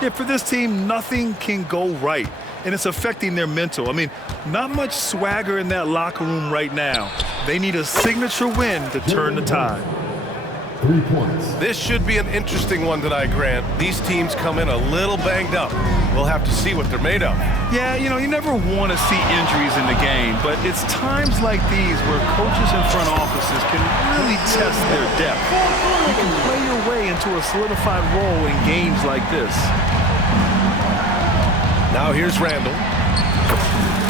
Yeah, for this team, nothing can go right, and it's affecting their mental. I mean, not much swagger in that locker room right now. They need a signature win to turn the tide. 3 points. This should be an interesting one tonight, Grant. These teams come in a little banged up. We'll have to see what they're made of. Yeah, you know, you never want to see injuries in the game, but it's times like these where coaches and front offices can really test their depth. You can play your way into a solidified role in games like this. Now here's Randle,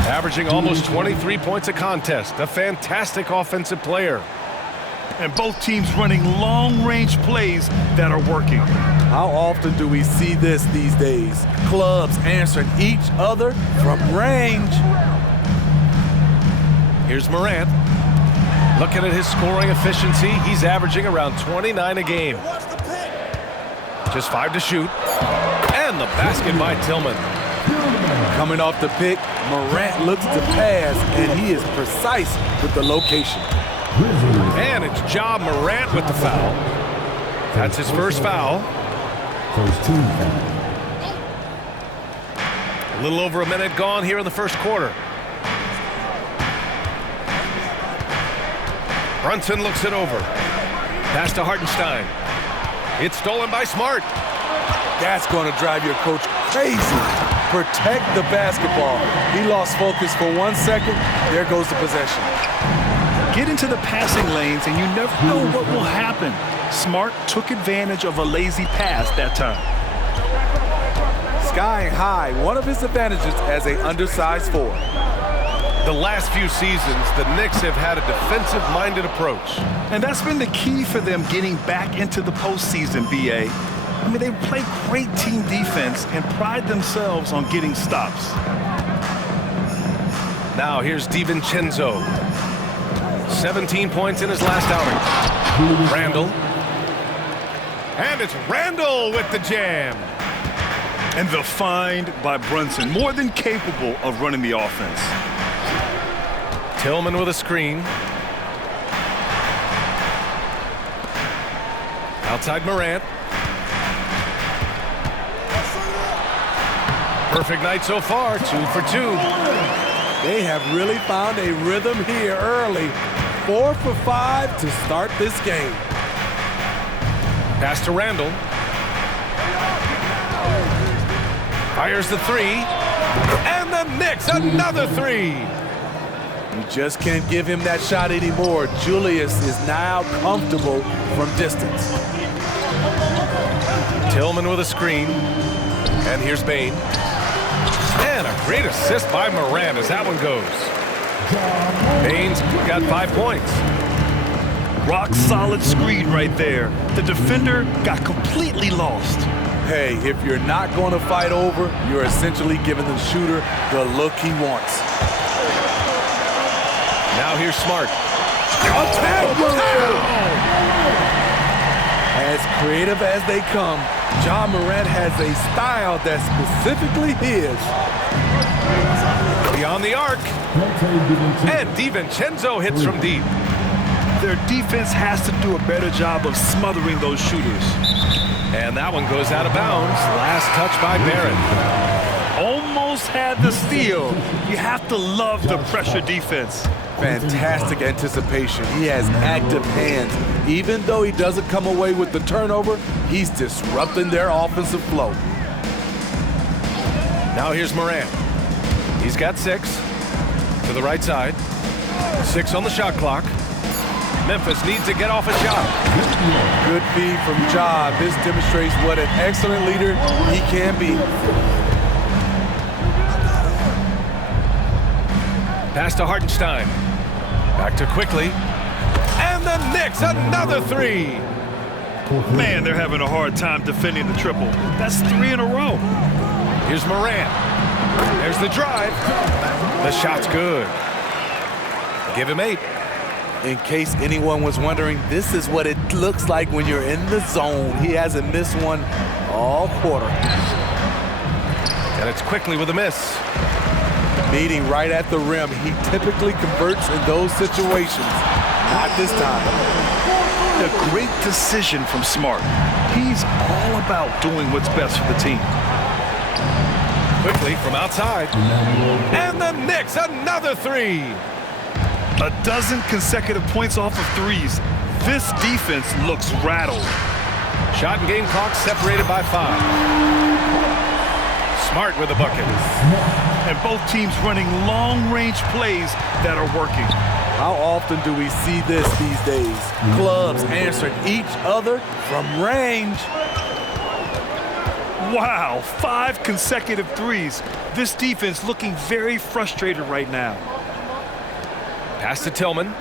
averaging almost 23 points a contest. A fantastic offensive player. And both teams running long-range plays that are working. How often do we see this these days? Clubs answering each other from range. Here's Morant. Looking at his scoring efficiency, he's averaging around 29 a game. Just 5 to shoot. And the basket by Tillman. Coming off the pick, Morant looks to pass, and he is precise with the location. And it's Ja Morant with the foul. That's his first foul. First team foul. A little over a minute gone here in the first quarter. Brunson looks it over. Pass to Hartenstein. It's stolen by Smart. That's going to drive your coach crazy. Protect the basketball. He lost focus for 1 second. There goes the possession. Get into the passing lanes, and you never know what will happen. Smart took advantage of a lazy pass that time. Skying high, one of his advantages as an undersized forward. The last few seasons, the Knicks have had a defensive-minded approach. And that's been the key for them getting back into the postseason, B.A. I mean, they play great team defense and pride themselves on getting stops. Now here's DiVincenzo. 17 points in his last outing. Randle. And it's Randle with the jam. And the find by Brunson, more than capable of running the offense. Tillman with a screen. Outside Morant. Perfect night so far, 2 for 2. They have really found a rhythm here early. 4 for 5 to start this game. Pass to Randle. Fires the 3. And the Knicks, another 3. You just can't give him that shot anymore. Julius is now comfortable from distance. Tillman with a screen. And here's Bane. And a great assist by Morant as that one goes. Bane's got 5 points. Rock solid screen right there. The defender got completely lost. Hey, if you're not going to fight over, you're essentially giving the shooter the look he wants. Now here's Smart. As creative as they come, Ja Morant has a style that's specifically his. Beyond the arc. And DiVincenzo hits from deep. Their defense has to do a better job of smothering those shooters. And that one goes out of bounds. Last touch by Barrett. Almost had the steal. You have to love the pressure defense. Fantastic anticipation. He has active hands. Even though he doesn't come away with the turnover, he's disrupting their offensive flow. Now here's Morant. He's got 6 to the right side. 6 on the shot clock. Memphis needs to get off a shot. Good feed from Ja. This demonstrates what an excellent leader he can be. Pass to Hartenstein. Back to quickly. And the Knicks, another 3. Man, they're having a hard time defending the triple. That's 3 in a row. Here's Morant. There's the drive. The shot's good. Give him 8. In case anyone was wondering, this is what it looks like when you're in the zone. He hasn't missed one all quarter. And it's quickly with a miss. Meeting right at the rim. He typically converts in those situations. Not this time. A great decision from Smart. He's all about doing what's best for the team. quickly from outside. And the Knicks, another three. A dozen consecutive points off of threes. This defense looks rattled. Shot and game clock separated by 5. Smart with the bucket. And both teams running long-range plays that are working. How often do we see this these days? Clubs answering each other from range. Wow, 5 consecutive threes. This defense looking very frustrated right now. Pass to Tillman.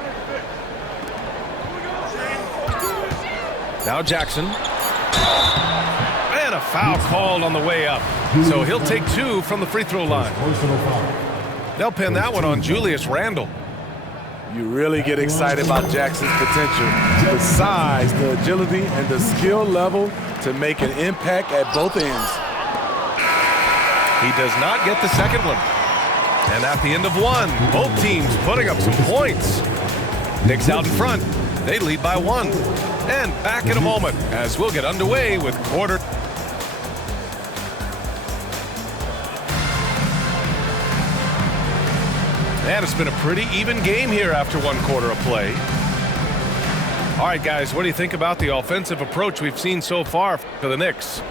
Now Jackson. And a foul called on the way up. So he'll take 2 from the free throw line. They'll pin that one on Julius Randle. You really get excited about Jackson's potential. The size, the agility, and the skill level to make an impact at both ends. He does not get the second one. And at the end of one, both teams putting up some points. Knicks out in front. They lead by 1. And back in a moment as we'll get underway with quarter. And it's been a pretty even game here after 1 quarter of play. All right, guys, what do you think about the offensive approach we've seen so far for the Knicks?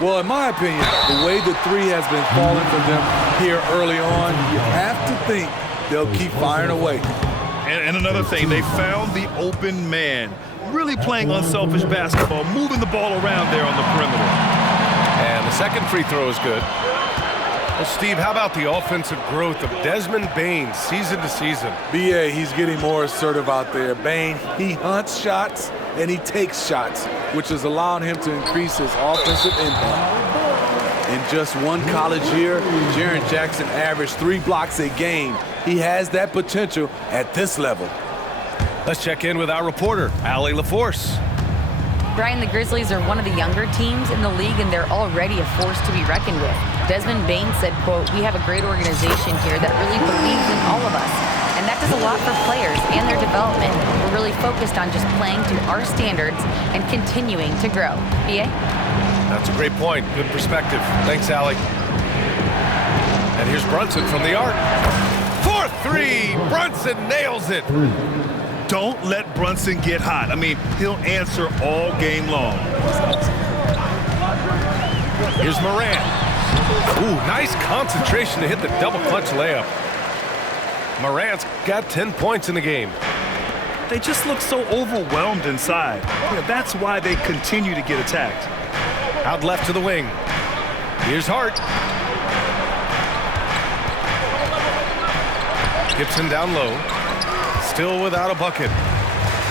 Well, in my opinion, the way the three has been falling for them here early on, you have to think they'll keep firing away. And another thing, they found the open man. Really playing unselfish basketball, moving the ball around there on the perimeter. And the second free throw is good. Well, Steve, how about the offensive growth of Desmond Bane season to season? BA, he's getting more assertive out there. Bane, he hunts shots and he takes shots, which is allowing him to increase his offensive impact. In just 1 college year, Jaren Jackson averaged 3 blocks a game. He has that potential at this level. Let's check in with our reporter, Allie LaForce. Brian, the Grizzlies are one of the younger teams in the league, and they're already a force to be reckoned with. Desmond Bane said, quote, "We have a great organization here that really believes in all of us. And that does a lot for players and their development. We're really focused on just playing to our standards and continuing to grow." BA? That's a great point. Good perspective. Thanks, Allie. And here's Brunson from the arc. 4-3. Brunson nails it. Don't let Brunson get hot. I mean, he'll answer all game long. Here's Morant. Ooh, nice concentration to hit the double clutch layup. Morant's got 10 points in the game. They just look so overwhelmed inside. Yeah, that's why they continue to get attacked. Out left to the wing. Here's Hart. Gibson down low. Still without a bucket.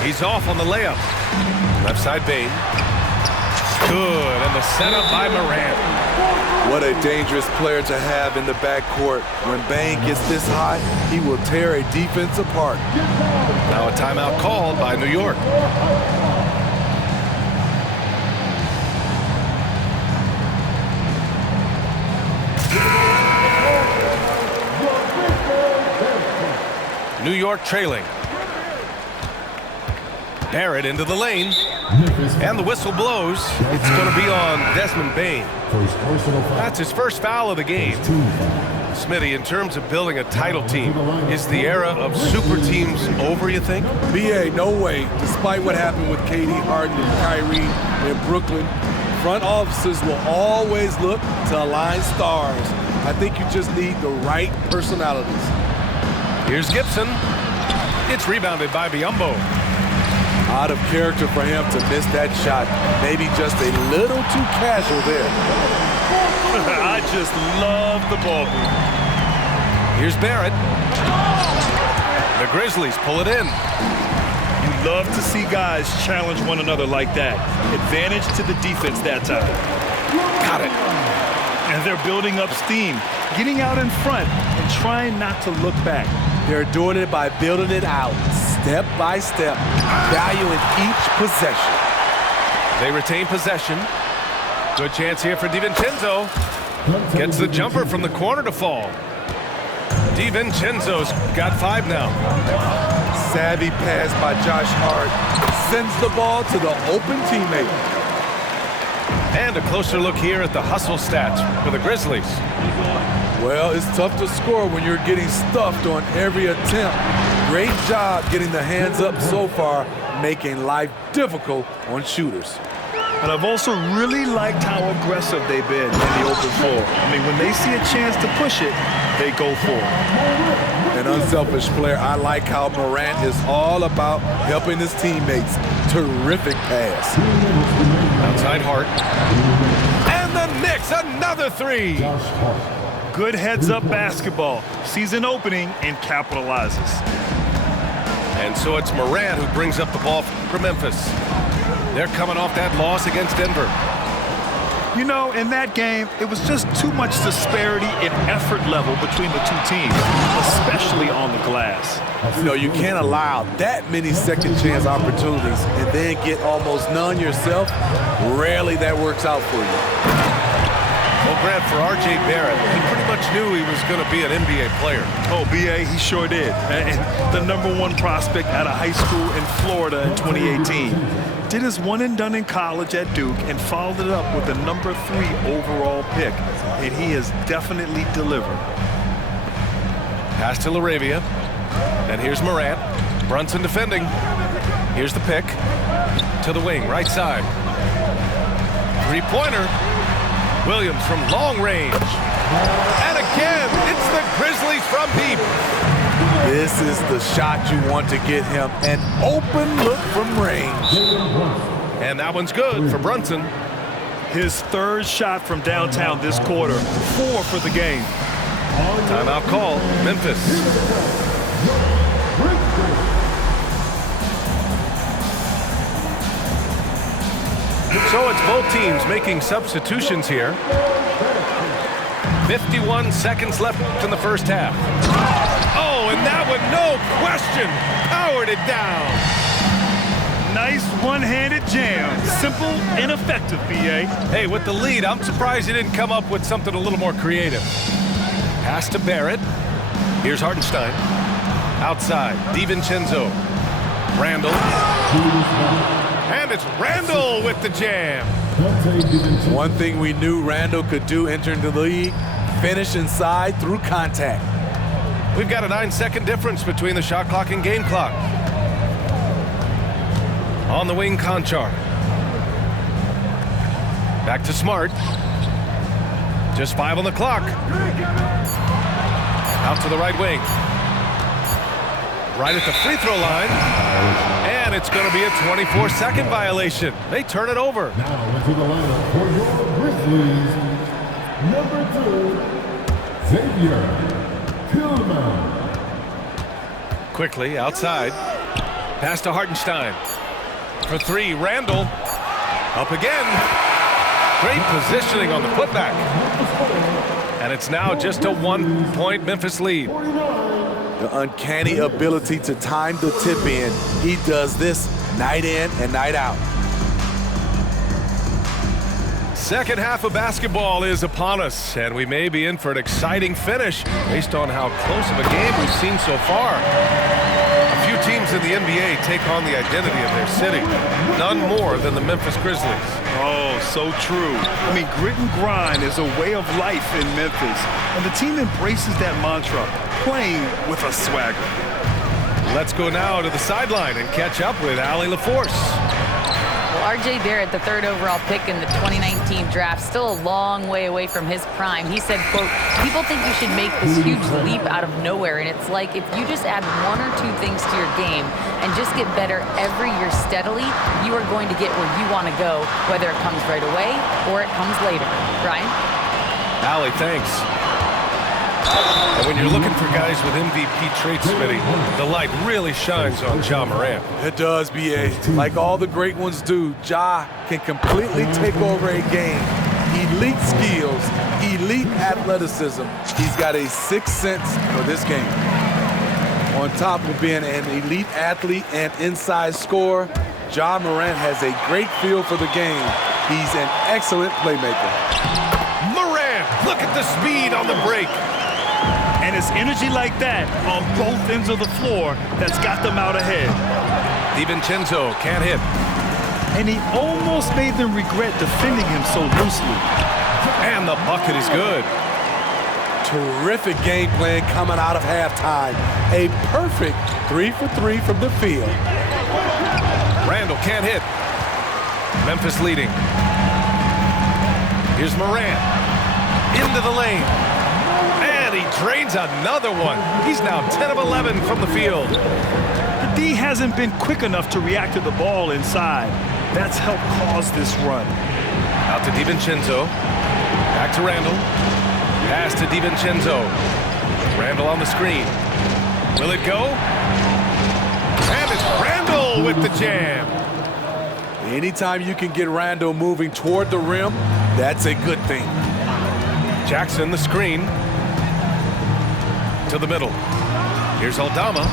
He's off on the layup. Left side Bane. Good, and the setup by Morant. What a dangerous player to have in the backcourt. When Bane gets this hot, he will tear a defense apart. Now a timeout called by New York. New York trailing. Barrett into the lane. And the whistle blows. It's going to be on Desmond Bane. That's his first foul of the game. Smitty, in terms of building a title team, is the era of super teams over, you think? BA, no way. Despite what happened with KD, Harden, and Kyrie in Brooklyn, front offices will always look to align stars. I think you just need the right personalities. Here's Gibson. It's rebounded by Biyombo. Out of character for him to miss that shot. Maybe just a little too casual there. I just love the ball move. Here's Barrett. The Grizzlies pull it in. You love to see guys challenge one another like that. Advantage to the defense that time. Got it. And they're building up steam, getting out in front and trying not to look back. They're doing it by building it out, step by step, valuing each possession. They retain possession. Good chance here for DiVincenzo. Gets the jumper from the corner to fall. DiVincenzo's got 5 now. Savvy pass by Josh Hart sends the ball to the open teammate. And a closer look here at the hustle stats for the Grizzlies. Well, it's tough to score when you're getting stuffed on every attempt. Great job getting the hands up so far, making life difficult on shooters. And I've also really liked how aggressive they've been in the open floor. I mean, when they see a chance to push it, they go for it. An unselfish player. I like how Morant is all about helping his teammates. Terrific pass. Outside Hart. And the Knicks, another three. Good heads-up basketball. Sees an opening and capitalizes. And so it's Morant who brings up the ball for Memphis. They're coming off that loss against Denver. You know, in that game, it was just too much disparity in effort level between the two teams, especially on the glass. You know, you can't allow that many second chance opportunities and then get almost none yourself. Rarely that works out for you. Well, Grant, for R.J. Barrett, he pretty much knew he was going to be an NBA player. Oh, B.A., he sure did. And the #1 prospect out of high school in Florida in 2018. Did his one and done in college at Duke and followed it up with the #3 overall pick. And he has definitely delivered. Pass to LaRavia. And here's Morant. Brunson defending. Here's the pick. To the wing, right side. Three-pointer. Williams from long range. And again, it's the Grizzlies from deep. This is the shot you want to get him. An open look from range. And that one's good for Brunson. His third shot from downtown this quarter. 4 for the game. Timeout call, Memphis. So it's both teams making substitutions here. 51 seconds left in the first half. Oh, and that one, no question, powered it down. Nice one-handed jam. Simple and effective, B.A. Hey, with the lead, I'm surprised he didn't come up with something a little more creative. Pass to Barrett. Here's Hartenstein. Outside, DiVincenzo. Randle. And it's Randle with the jam. One thing we knew Randle could do entering the league, finish inside through contact. We've got a 9-second difference between the shot clock and game clock. On the wing, Conchar. Back to Smart. Just 5 on the clock. Out to the right wing. Right at the free throw line. And it's going to be a 24-second violation. They turn it over. Now into the lineup for your Grizzlies, #2, Xavier Tillman. Quickly outside. Pass to Hartenstein. For 3, Randle. Up again. Great positioning on the putback. And it's now just a 1-point Memphis lead. The uncanny ability to time the tip in. He does this night in and night out. Second half of basketball is upon us, and we may be in for an exciting finish based on how close of a game we've seen so far. A few teams in the NBA take on the identity of their city. None more than the Memphis Grizzlies. Oh, so true. I mean, grit and grind is a way of life in Memphis, and the team embraces that mantra, playing with a swagger. Let's go now to the sideline and catch up with Allie LaForce. Well, R.J. Barrett, the 3rd overall pick in the 2019 draft, still a long way away from his prime. He said, quote, people think you should make this huge leap out of nowhere, and it's like if you just add 1 or 2 things to your game and just get better every year steadily, you are going to get where you want to go, whether it comes right away or it comes later. Ryan? Allie, thanks. And when you're looking for guys with MVP traits, Smitty, the light really shines on Ja Morant. It does, B.A. Like all the great ones do, Ja can completely take over a game. Elite skills, elite athleticism. He's got a 6th sense for this game. On top of being an elite athlete and inside scorer, Ja Morant has a great feel for the game. He's an excellent playmaker. Morant, look at the speed on the break. And it's energy like that on both ends of the floor that's got them out ahead. DiVincenzo can't hit. and he almost made them regret defending him so loosely. And the bucket is good. Terrific game plan coming out of halftime. A perfect 3 for 3 from the field. Randle can't hit. Memphis leading. Here's Morant. Into the lane. And he drains another one. He's now 10 of 11 from the field. The D hasn't been quick enough to react to the ball inside. That's helped cause this run. Out to DiVincenzo. Back to Randle. Pass to DiVincenzo. Randle on the screen. Will it go? And it's Randle with the jam. Anytime you can get Randle moving toward the rim, that's a good thing. Jackson the screen. To the middle. Here's Aldama.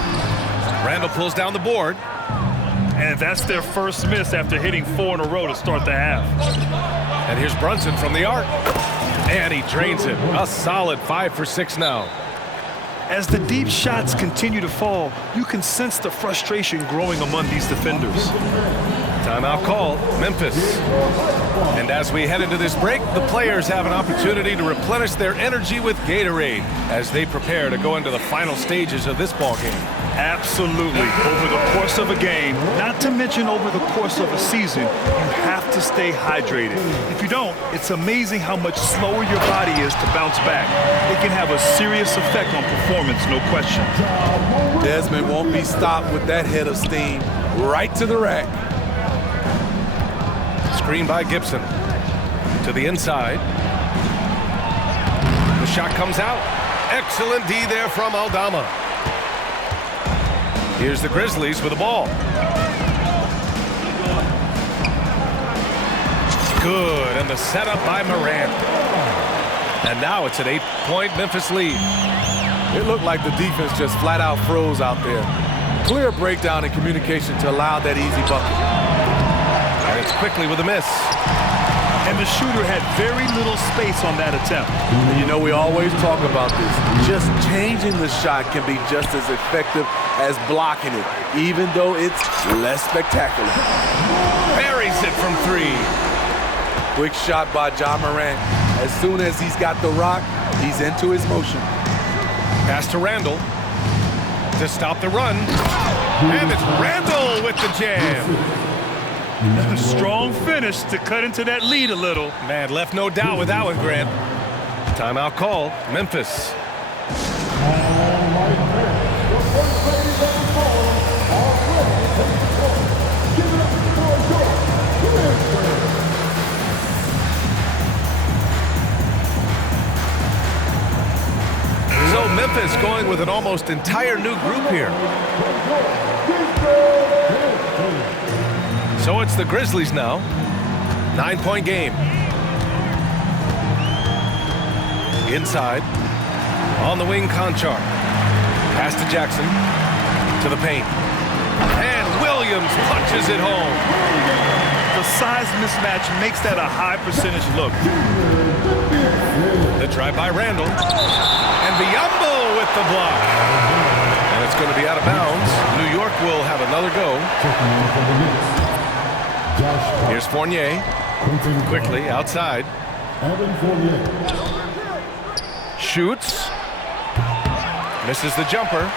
Randle pulls down the board. And that's their first miss after hitting 4 in a row to start the half. And here's Brunson from the arc. And he drains it. A solid 5 for 6 now. As the deep shots continue to fall, you can sense the frustration growing among these defenders. Timeout call, Memphis. And as we head into this break, the players have an opportunity to replenish their energy with Gatorade as they prepare to go into the final stages of this ball game. Absolutely. Over the course of a game, not to mention over the course of a season, you have to stay hydrated. If you don't, it's amazing how much slower your body is to bounce back. It can have a serious effect on performance, no question. Desmond won't be stopped with that head of steam. Right to the rack. Screen by Gibson. To the inside. The shot comes out. Excellent D there from Aldama. Here's the Grizzlies with the ball. Good, and the setup by Morant. And now it's an 8-point Memphis lead. It looked like the defense just flat out froze out there. Clear breakdown in communication to allow that easy bucket. And it's quickly with a miss. And the shooter had very little space on that attempt. You know, we always talk about this. Just changing the shot can be just as effective as blocking it, even though it's less spectacular. Buries it from 3. Quick shot by John Morant. As soon as he's got the rock, he's into his motion. Pass to Randle to stop the run. And it's Randle with the jam. Strong finish to cut into that lead a little. Man, left no doubt with that one, Grant. Timeout call, Memphis. So Memphis going with an almost entire new group here. So it's the Grizzlies now. 9-point game. Inside. On the wing, Conchar. Pass to Jackson. To the paint. And Williams punches it home. The size mismatch makes that a high percentage look. The drive by Randle. And Biyombo with the block. And it's going to be out of bounds. New York will have another go. Here's Fournier. Quickly outside. Shoots. Misses the jumper.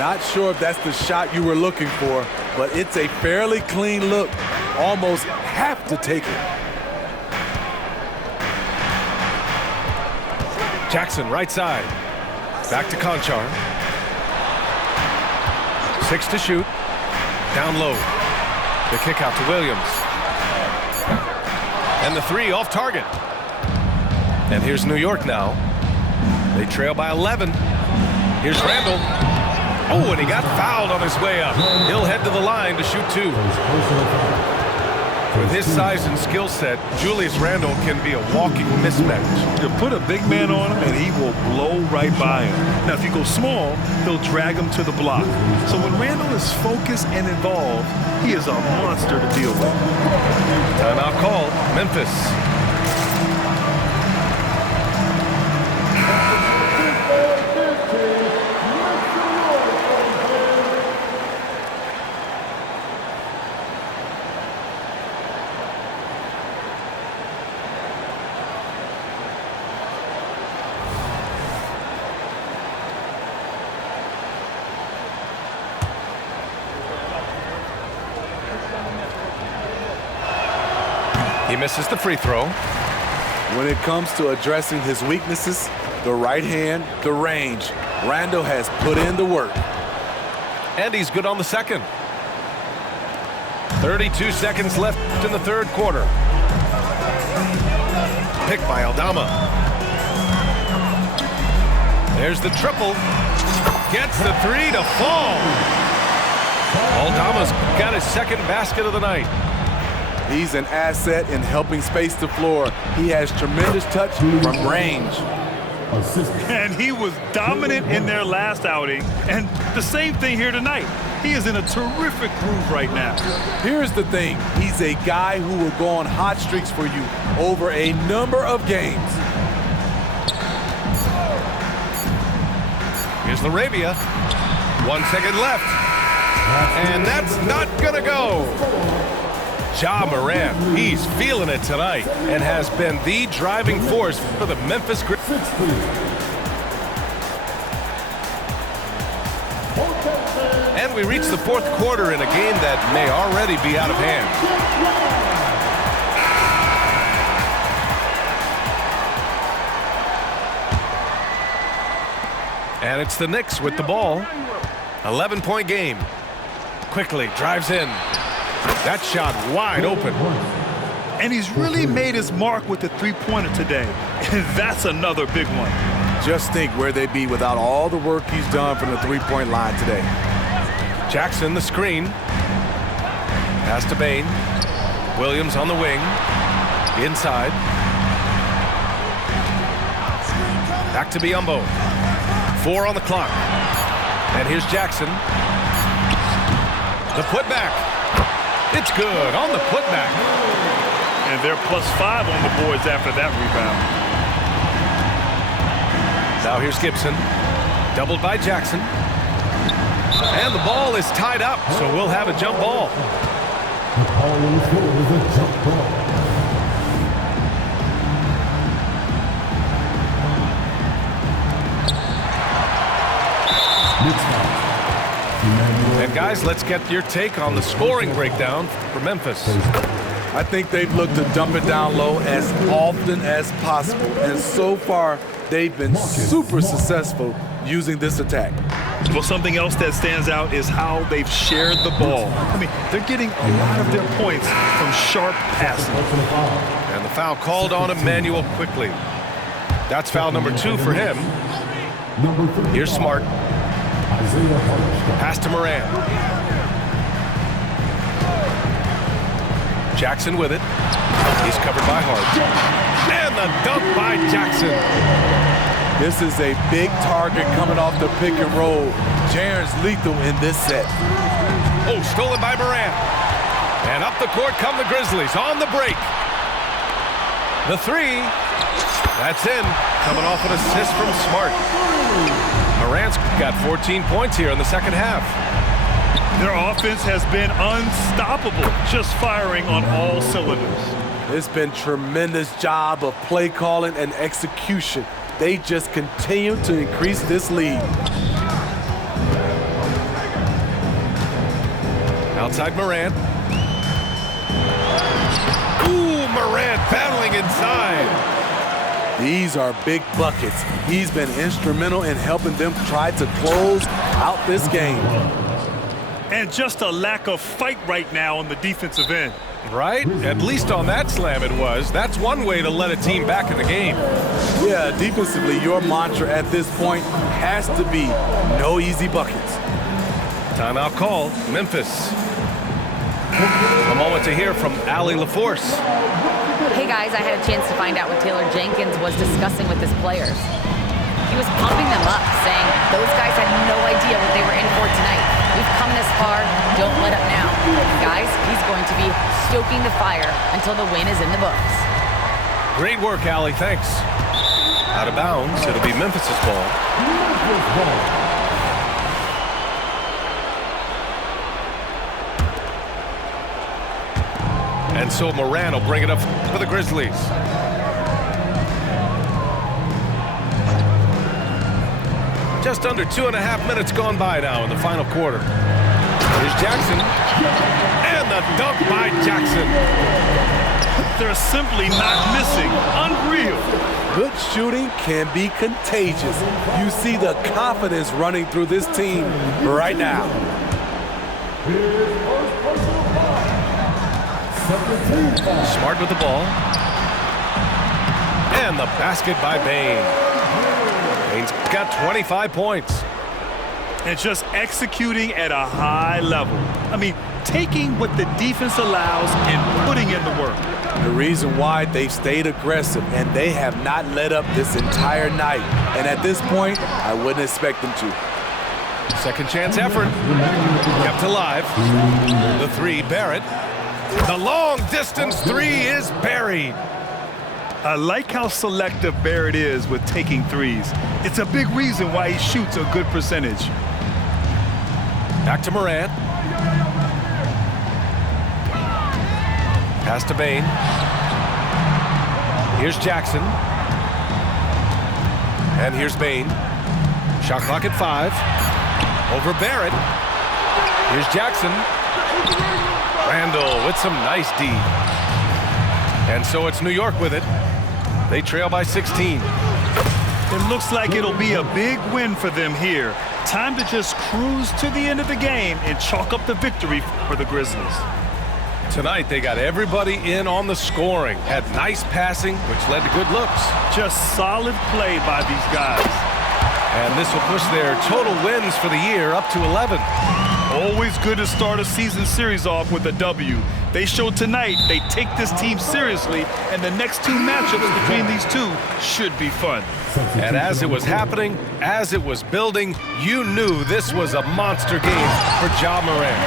Not sure if that's the shot you were looking for, but it's a fairly clean look. Almost have to take it. Jackson right side. Back to Conchar. 6 to shoot. Down low. The kick out to Williams. And the 3 off target. And here's New York now. They trail by 11. Here's Randle. Oh, and he got fouled on his way up. He'll head to the line to shoot 2. With his size and skill set, Julius Randle can be a walking mismatch. You put a big man on him and he will blow right by him. Now, if you go small, he'll drag him to the block. So when Randle is focused and involved, he is a monster to deal with. Timeout call, Memphis. He misses the free throw. When it comes to addressing his weaknesses, the right hand, the range, Randle has put in the work. And he's good on the second. 32 seconds left in the third quarter. Picked by Aldama. There's the triple. Gets the three to fall. Aldama's got his second basket of the night. He's an asset in helping space the floor. He has tremendous touch from range. And he was dominant in their last outing. And the same thing here tonight. He is in a terrific groove right now. Here's the thing. He's a guy who will go on hot streaks for you over a number of games. Here's Laravia. 1 second left. And that's not gonna go. Ja Morant, he's feeling it tonight and has been the driving force for the Memphis Grizzlies. And we reach the fourth quarter in a game that may already be out of hand. And it's the Knicks with the ball. 11-point game. Quickly drives in. That shot wide open. And he's really made his mark with the three-pointer today. And that's another big one. Just think where they'd be without all the work he's done from the three-point line today. Jackson the screen. Pass to Bane. Williams on the wing. Inside. Back to Biyombo. 4 on the clock. And here's Jackson. The putback. It's good on the putback. And they're +5 on the boards after that rebound. Now here's Gibson. Doubled by Jackson. And the ball is tied up, so we'll have a jump ball. The ball on the floor is a jump ball. And guys, let's get your take on the scoring breakdown for Memphis. I think they've looked to dump it down low as often as possible. And so far, they've been super successful using this attack. Well, something else that stands out is how they've shared the ball. I mean, they're getting a lot of their points from sharp passing. And the foul called on Emmanuel quickly. That's foul number 2 for him. Here's Smart. Pass to Morant. Jackson with it. He's covered by Hart. And the dunk by Jackson. This is a big target coming off the pick and roll. Jaren's lethal in this set. Oh, stolen by Morant. And up the court come the Grizzlies on the break. The three. That's in. Coming off an assist from Smart. Morant's got 14 points here in the second half. Their offense has been unstoppable, just firing on all cylinders. It's been a tremendous job of play calling and execution. They just continue to increase this lead. Outside Morant. Ooh, Morant battling inside. These are big buckets. He's been instrumental in helping them try to close out this game. And just a lack of fight right now on the defensive end. Right? At least on that slam it was. That's one way to let a team back in the game. Yeah, defensively, your mantra at this point has to be no easy buckets. Timeout call, Memphis. A moment to hear from Allie LaForce. Hey guys, I had a chance to find out what Taylor Jenkins was discussing with his players. He was pumping them up, saying those guys had no idea what they were in for tonight. We've come this far, don't let up now. And guys, he's going to be stoking the fire until the win is in the books. Great work, Allie, thanks. Out of bounds, it'll be Memphis's ball. And so Morant will bring it up for the Grizzlies. Just under 2.5 minutes gone by now in the final quarter. Here's Jackson. And the dunk by Jackson. They're simply not missing. Unreal. Good shooting can be contagious. You see the confidence running through this team right now. Smart with the ball. And the basket by Bane. Bane's got 25 points. And just executing at a high level. I mean, taking what the defense allows and putting in the work. The reason why they've stayed aggressive and they have not let up this entire night. And at this point, I wouldn't expect them to. Second chance effort. Kept alive. The three, Barrett. The long distance three is buried. I like how selective Barrett is with taking threes. It's a big reason why he shoots a good percentage. Back to Morant. Pass to Bane. Here's Jackson. And here's Bane. Shot clock at 5. Over Barrett. Here's Jackson. Randle with some nice D. And so it's New York with it. They trail by 16. It looks like it'll be a big win for them here. Time to just cruise to the end of the game and chalk up the victory for the Grizzlies. Tonight, they got everybody in on the scoring. Had nice passing, which led to good looks. Just solid play by these guys. And this will push their total wins for the year up to 11. Always good to start a season series off with a W. They showed tonight they take this team seriously, and the next two matchups between these two should be fun. And as it was happening, as it was building, you knew this was a monster game for Ja Morant.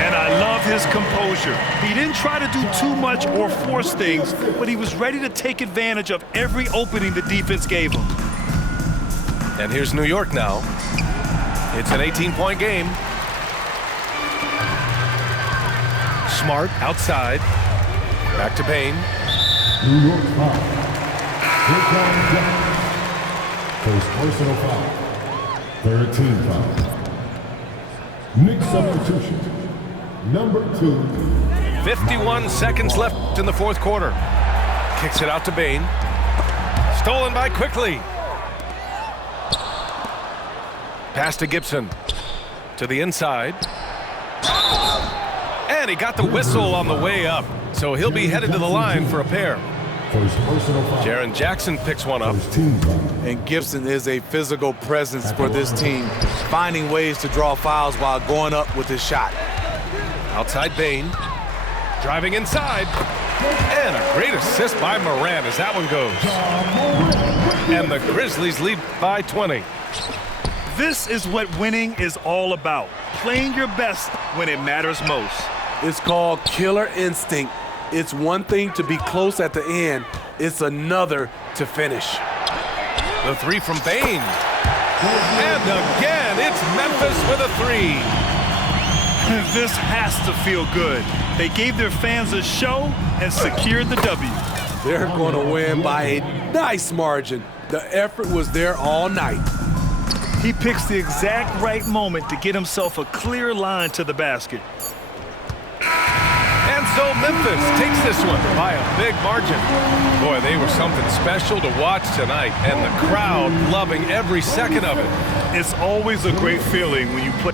And I love his composure. He didn't try to do too much or force things, but he was ready to take advantage of every opening the defense gave him. And here's New York now. It's an 18-point game. Smart outside. Back to Bane. New York foul. First personal foul. Third team foul. Knicks substitution. Number 2. 51 seconds left in the fourth quarter. Kicks it out to Bane. Stolen by Quickly. Pass to Gibson. To the inside. And he got the whistle on the way up. So he'll be headed to the line for a pair. First personal foul. Jaren Jackson picks one up. First team foul. And Gibson is a physical presence for this team, finding ways to draw fouls while going up with his shot. Outside Bane. Driving inside. And a great assist by Morant as that one goes. And the Grizzlies lead by 20. This is what winning is all about. Playing your best when it matters most. It's called killer instinct. It's one thing to be close at the end. It's another to finish. The three from Bane. And again, it's Memphis with a three. This has to feel good. They gave their fans a show and secured the W. They're going to win by a nice margin. The effort was there all night. He picks the exact right moment to get himself a clear line to the basket. And so Memphis takes this one by a big margin. Boy, they were something special to watch tonight, and the crowd loving every second of it. It's always a great feeling when you play.